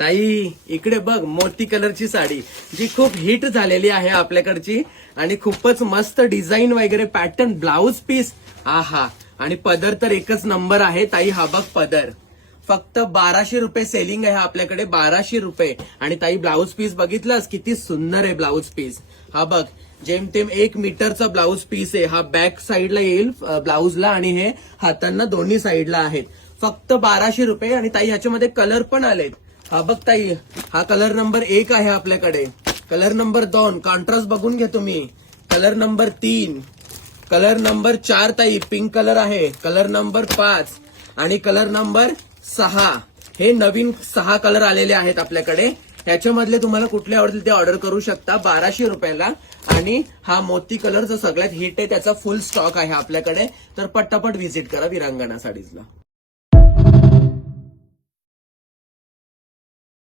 ताई इकडे बघ, मोती कलरची साडी जी खूप हिट झालेली आहे आपल्याकडची आणि खूपच मस्त डिझाईन वगैरे पॅटर्न, ब्लाउज पीस, आहा, आणि पदर तर एकच नंबर आहे ताई. हा बघ पदर, फक्त 1200 रुपये सेलिंग आहे आपल्याकडे, 1200 रुपये. आणि ताई ब्लाउज पीस बघितलास किती सुंदर आहे ब्लाउज पीस. हा बघ, जेमतेम 1 मीटरचा ब्लाउज पीस आहे. हा बॅक साईडला येईल ब्लाउजला आणि हे हातांना दोन्ही साईडला आहेत. फक्त 1200 रुपये. आणि ताई ह्याच्यामध्ये कलर पण आलेत. हा बघ ताई, हा कलर नंबर 1 आहे आपल्याकडे, कलर नंबर 2 कॉन्ट्रास्ट बघून घ्या तुम्ही, कलर नंबर 3, कलर नंबर 4 ताई पिंक कलर आहे, कलर नंबर 5 आणि कलर नंबर 6. हे नवीन 6 कलर आलेले आहेत आपल्याकडे. ह्याच्यामधले तुम्हाला कुठले आवडतील ते ऑर्डर करू शकता 1200 रुपयाला. आणि हा मोती कलर जो सगळ्यात हिट आहे त्याचा फुल स्टॉक आहे आपल्याकडे. तर पटापट व्हिजिट करा विरांगणा साडीजला.